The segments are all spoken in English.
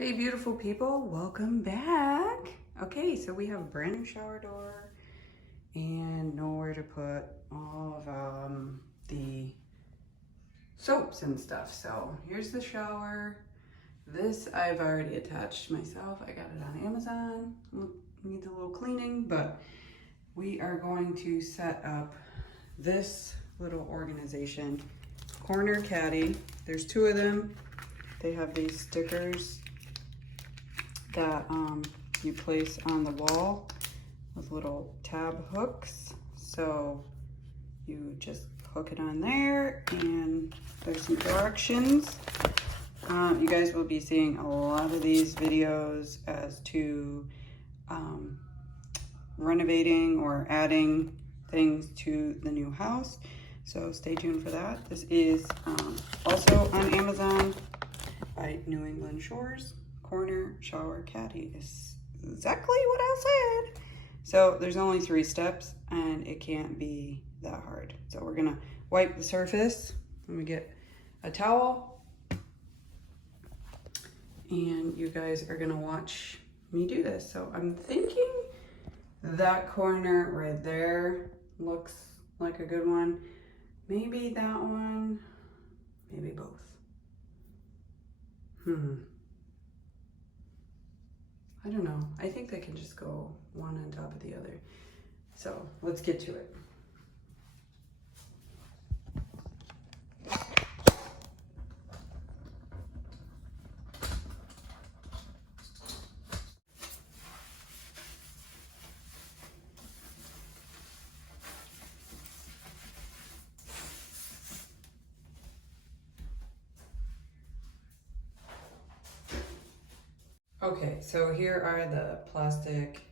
Hey beautiful people, welcome back. Okay, so we have a brand new shower door and nowhere to put all of the soaps and stuff. So here's the shower. This I've already attached myself. I got it on Amazon. Needs a little cleaning, but we are going to set up this little organization. Corner caddy. There's two of them. They have these stickers that you place on the wall with little tab hooks. So you just hook it on there and there's some directions. You guys will be seeing a lot of these videos as to renovating or adding things to the new house. So stay tuned for that. This is also on Amazon by New England Shores. Corner shower caddy is exactly what I said. So there's only 3 steps and it can't be that hard. So we're gonna wipe the surface. Let me get a towel and you guys are gonna watch me do this. So I'm thinking that corner right there looks like a good one. Maybe that one, maybe both. I don't know. I think they can just go one on top of the other. So let's get to it. Okay, so here are the plastic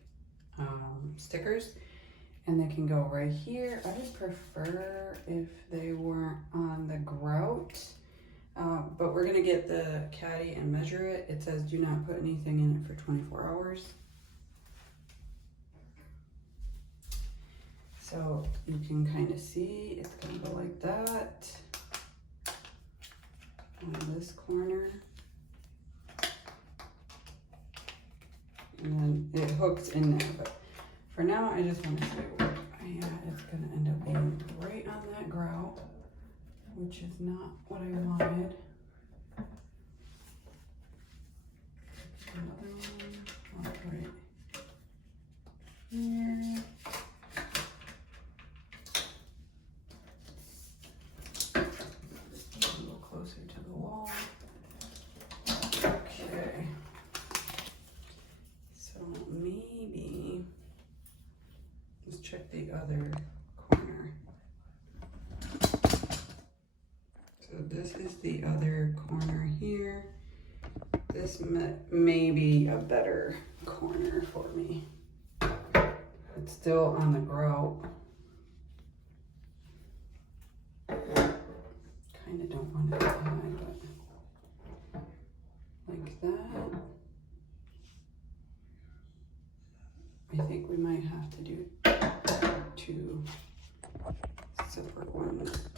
stickers and they can go right here. I would prefer if they weren't on the grout, but we're gonna get the caddy and measure it. It says do not put anything in it for 24 hours. So you can kind of see it's gonna go like that on this corner. And then it hooks in there, but for now I just want to show you what it's going to end up being right on that grout, which is not what I wanted. Another one, right here. A little closer to the wall. Okay. Maybe let's check the other corner. So this is the other corner here. This may be a better corner for me. It's still on the grout. Kind of don't want it to high, but like that. I think we might have to do 2 separate ones.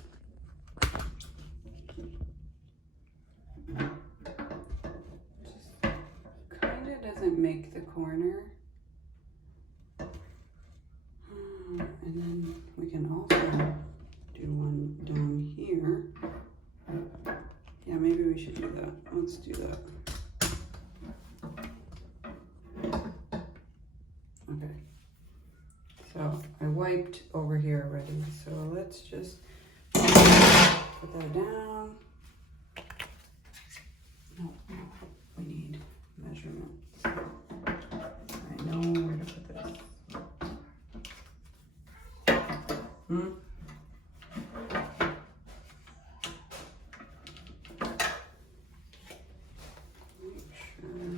Just kind of doesn't make the corner. And then we can also do one down here. Yeah, maybe we should do that. Let's do that. Okay, so I wiped over here already, so let's just put that down. No, we need measurements. I know where to put this. Make sure.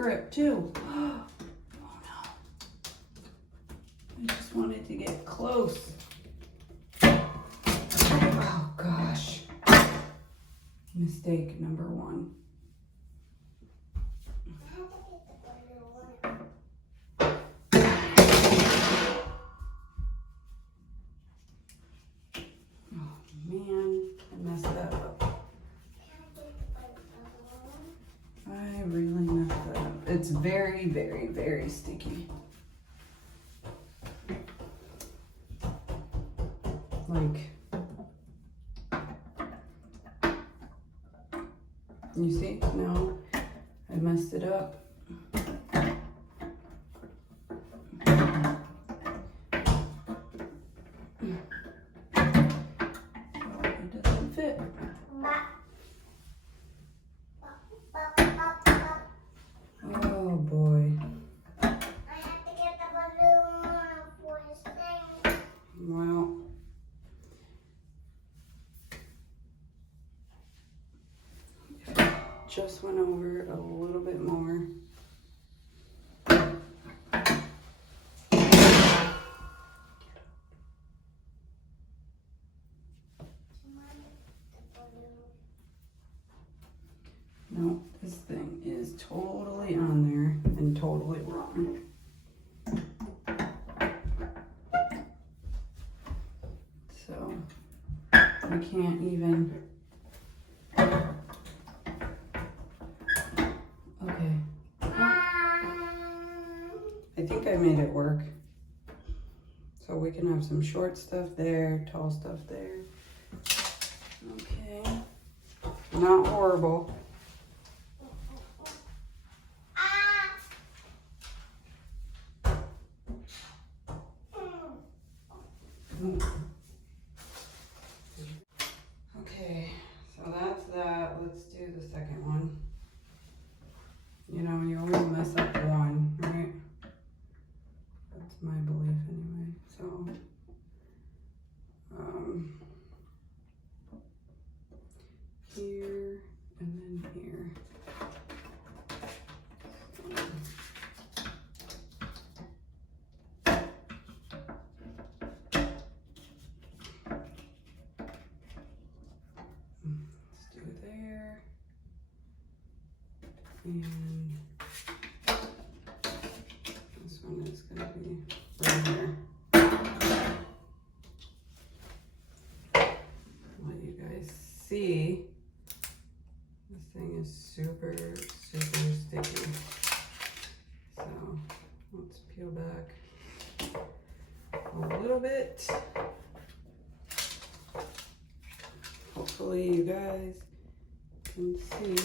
grip too. Oh no. I just wanted to get close. Oh gosh. Mistake number one. Man, I messed that up. I really messed that up. It's very, very, very sticky. Like, you see? No, I messed it up. Fit. Oh boy. I have to get the balloon for his thing. Well. Just went over a little bit more. No, this thing is totally on there and totally wrong. So, I can't even. Okay. I think I made it work. So we can have some short stuff there, tall stuff there. Okay. Not horrible. Okay, so that's that. Let's do the second one. You know, you always mess up one, right? That's my belief anyway. So, here and then here. And this one is going to be right here. Let you guys see. This thing is super, super sticky. So let's peel back a little bit. Hopefully you guys can see.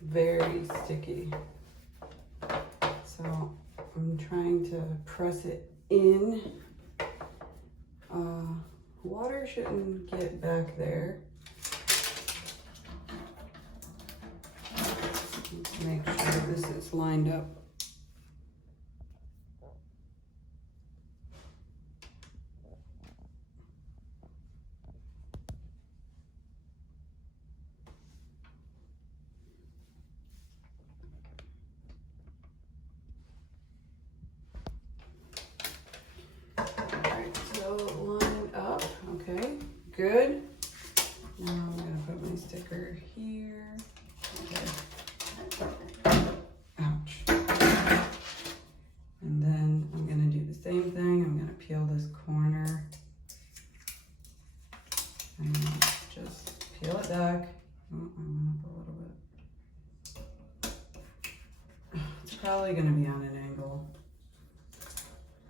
Very sticky. So I'm trying to press it in. Water shouldn't get back there. Let's make sure this is lined up. Okay, good. Now I'm gonna put my sticker here. Okay. Ouch. And then I'm gonna do the same thing. I'm gonna peel this corner and just peel it back. Oh, I went up a little bit. It's probably gonna be on an angle.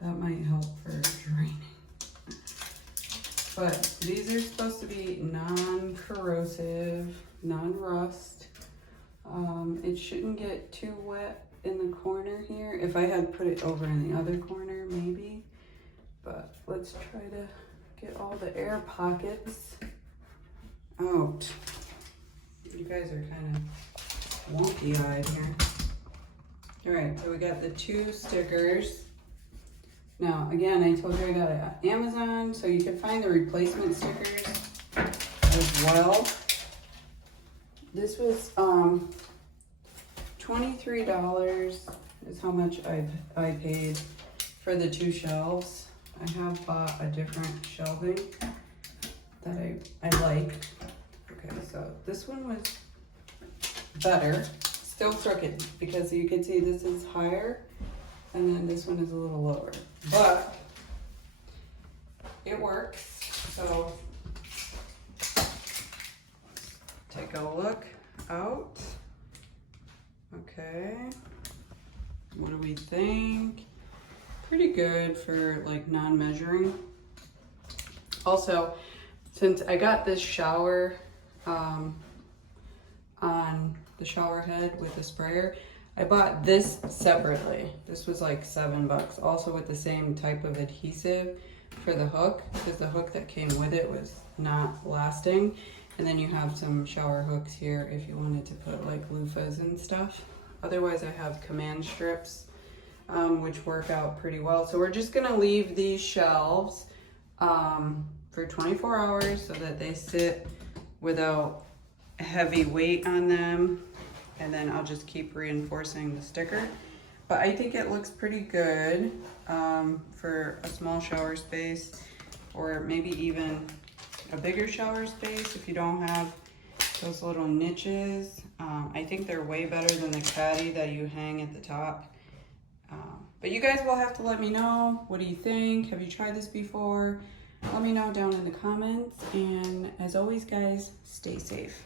That might help for draining. But these are supposed to be non-corrosive, non-rust. It shouldn't get too wet in the corner here. If I had put it over in the other corner, maybe. But let's try to get all the air pockets out. You guys are kind of wonky-eyed here. All right, so we got the 2 stickers. Now, again, I told you I got it at Amazon, so you can find the replacement stickers as well. This was $23 is how much I paid for the 2 shelves. I have bought a different shelving that I like. Okay, so this one was better. Still crooked because you can see this is higher and then this one is a little lower. But it works. So take a look out. Okay. What do we think? Pretty good for like non-measuring. Also, since I got this shower on the shower head with the sprayer, I bought this separately. This was like $7, also with the same type of adhesive for the hook, because the hook that came with it was not lasting. And then you have some shower hooks here if you wanted to put like loofahs and stuff. Otherwise I have command strips, which work out pretty well. So we're just gonna leave these shelves for 24 hours so that they sit without heavy weight on them. And then I'll just keep reinforcing the sticker. But I think it looks pretty good for a small shower space, or maybe even a bigger shower space if you don't have those little niches. I think they're way better than the Caddy that you hang at the top. But you guys will have to let me know. What do you think? Have you tried this before? Let me know down in the comments. And as always, guys, stay safe.